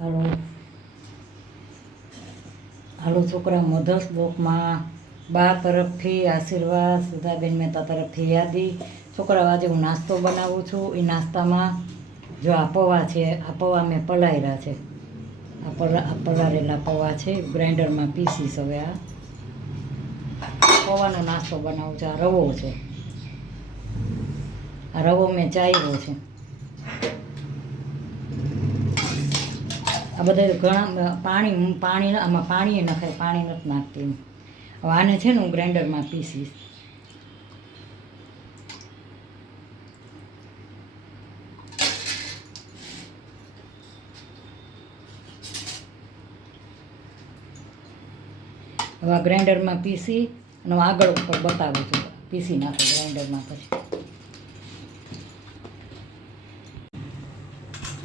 હાલો હાલો છોકરા, મધર્સ બ્લોકમાં બા તરફથી આશીર્વાદ, સુધાબેન મહેતા તરફથી યાદી. છોકરાઓ, આજે હું નાસ્તો બનાવું છું. એ નાસ્તામાં જો આ પૌવા છે, આ પૌવા મેં પલાળ્યા છે. આ પલાળેલા પૌવા છે, ગ્રાઇન્ડરમાં પીસીશ. હવે આ પૌવાનો નાસ્તો બનાવું છું. આ રવો છે, આ રવો મેં ચાળ્યો છે. આ બધા ઘણા પાણી આમાં પાણી નખાય, પાણી નથી નાખતી. હવે આને છે ને હું ગ્રાઇન્ડરમાં પીસીશ. હવે આ ગ્રાઇન્ડરમાં પીસી અને હું આગળ ઉપર બતાવું છું. પીસી નાખો ગ્રાઇન્ડરમાં. પછી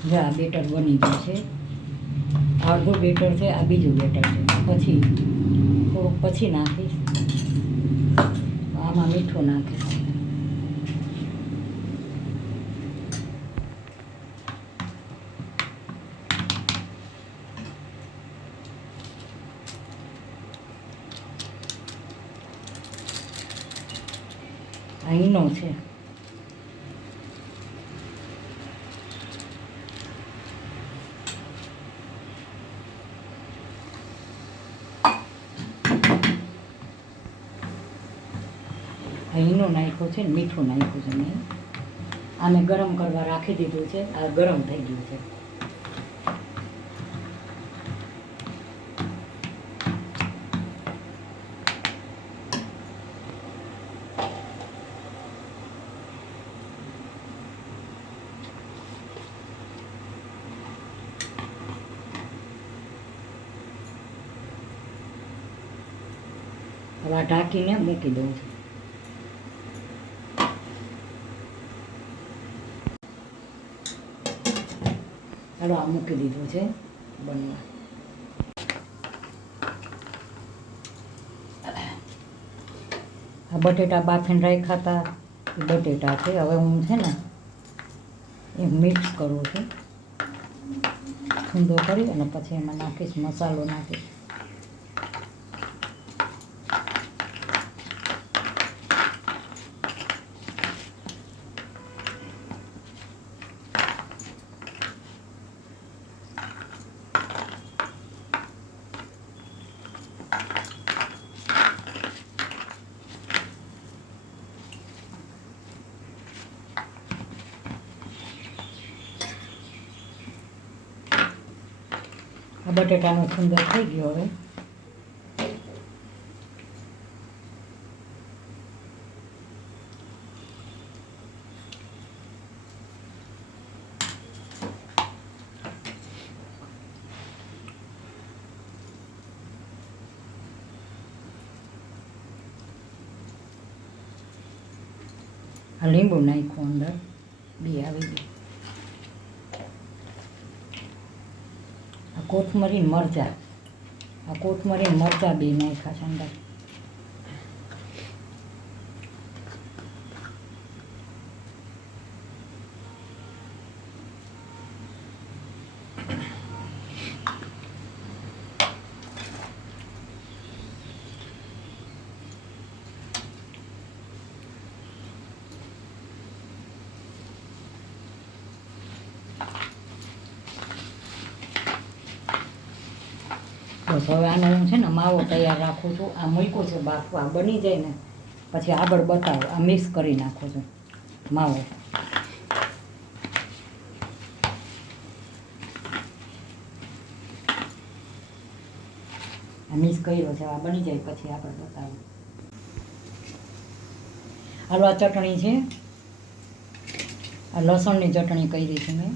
જો આ બેટર બની ગયું છે. અડધું બેટર છે, આ બીજું બેટર છે. પછી થોડુંક પછી નાખીશ. આમાં મીઠું નાખીશ. આ ઈનો છે. આ ઈનો નાખ્યો છે ને મીઠું નાખ્યું છે મેં. આને ગરમ કરવા રાખી દીધું છે. આ ગરમ થઈ ગયું છે. હવે આ ઢાંકીને મૂકી દઉં છું. ચાલો, આ મૂકી દીધું છે બનવા. આ બટેટા બાફીને રાખ્યા હતા, એ બટેટા છે. હવે હું છે ને એ મિક્સ કરું છું. ઠંડો કરી અને પછી એમાં નાખીશ, મસાલો નાખીશ. આ બટેટાનો સુંદર થઈ ગયો. હવે આ લીંબુ નાખ્યું અંદર, બી આવી ગયું. કોથમરી મરચાં, આ કોથમરી મરચાં બે નાખ્યા છે અંદર. બસ હવે આનો હું છે ને માવો તૈયાર રાખું છું. આ મૂક્યું છે બાફવા, બની જાય ને પછી આગળ બતાવો. આ મિક્સ કરી નાખું છું માવો. આ મિક્સ કર્યો છે. આ બની જાય પછી આગળ બતાવો. હાલો, આ ચટણી છે. આ લસણની ચટણી કરી છે મેં.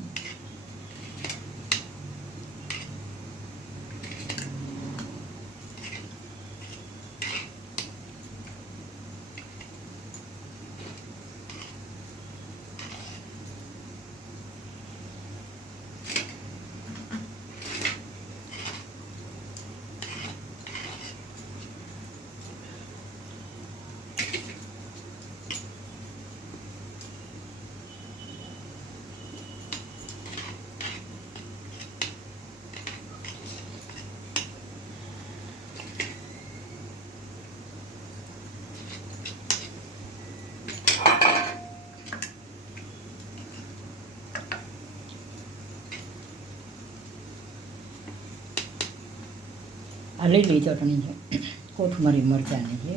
આ લીલી ચટણી છે, કોથમરી મરચાંની છે.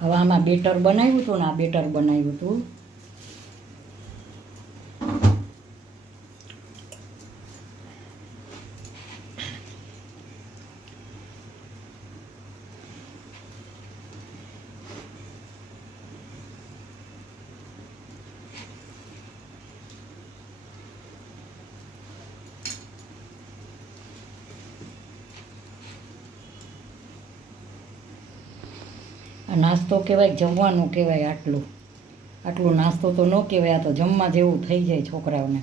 હવે આમાં બેટર બનાવ્યું હતું ને, આ બેટર બનાવ્યું હતું. નાસ્તો કહેવાય, જમવાનું કહેવાય. આટલો નાસ્તો તો ન કહેવાય, આ તો જમવા જેવું થઈ જાય છોકરાઓને.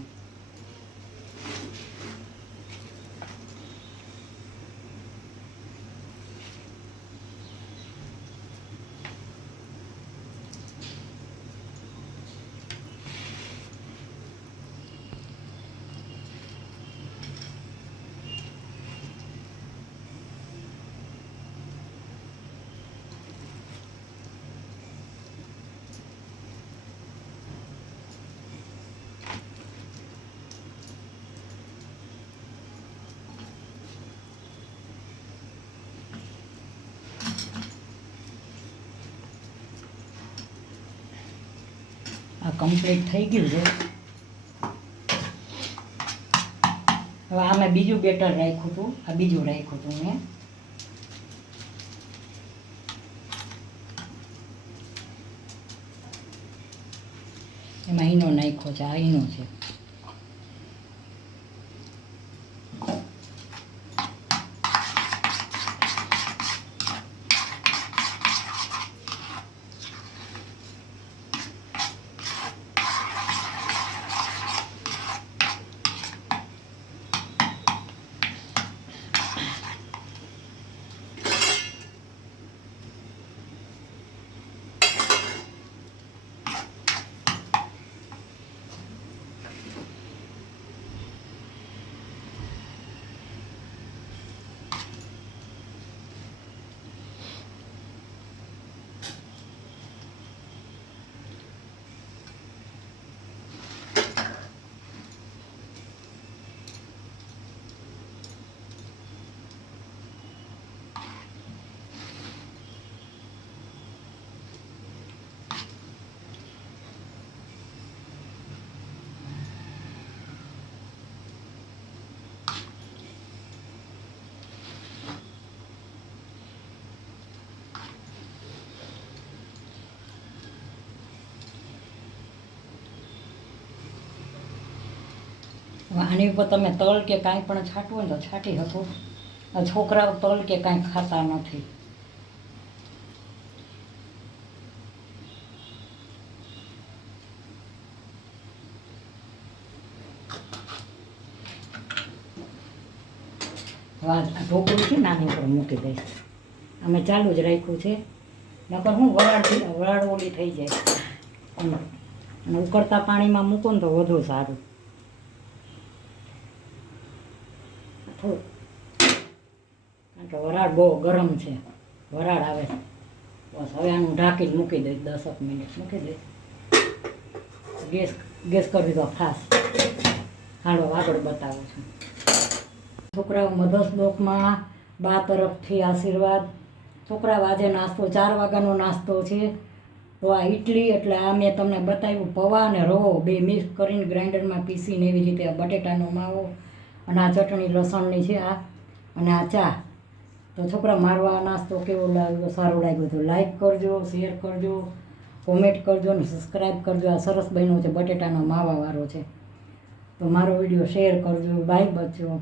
આ કમ્પ્લીટ થઈ ગયું છે. હવે આમાં બીજું બેટર રાખ્યું હતું, આ બીજું રાખ્યું હતું મેં. એમાં ઈનો નાખ્યો છે, આ ઈનો છે. આની ઉપર તમે તલ કે કાંઈ પણ છાંટવું હોય ને તો છાંટી શકો. આ છોકરાઓ તલ કે કાંઈ ખાતા નથી. આ ઢોકળું છે નાની ઉપર મૂકી દઈશ. અમે ચાલુ જ રાખ્યું છે, નકર હું વરાળ ઓલી થઈ જાય. અને ઉકળતા પાણીમાં મૂકો ને તો વધુ સારું. કારણ કે વરાળ બહુ ગરમ છે, વરાળ આવે. બસ હવે આનું ઢાંકીને મૂકી દઈશ, 10 મિનિટ મૂકી દઈશ. ગેસ કરી દો ફાસ્ટ. હાલો આગળ બતાવું છું. છોકરાઓ મધર્સ ડેમાં બા તરફથી આશીર્વાદ. છોકરાઓ આજે નાસ્તો 4 વાગ્યાનો નાસ્તો છે. તો આ ઇડલી એટલે આ મેં તમને બતાવ્યું, પૌવા અને રવો બે મિક્સ કરીને ગ્રાઇન્ડરમાં પીસીને એવી રીતે આ બટેટાનો માવો અને આ ચટણી લસણની છે આ, અને આ ચા. તો છોકરા મારો આ નાસ્તો કેવો લાગ્યો, સારો લાગ્યો તો લાઈક કરજો, શેર કરજો, કોમેન્ટ કરજો અને સબસ્ક્રાઈબ કરજો. આ સરસ બન્યો છે, બટેટાનો માવાવાળો છે. તો મારો વિડીયો શેર કરજો. બાય બચ્ચો.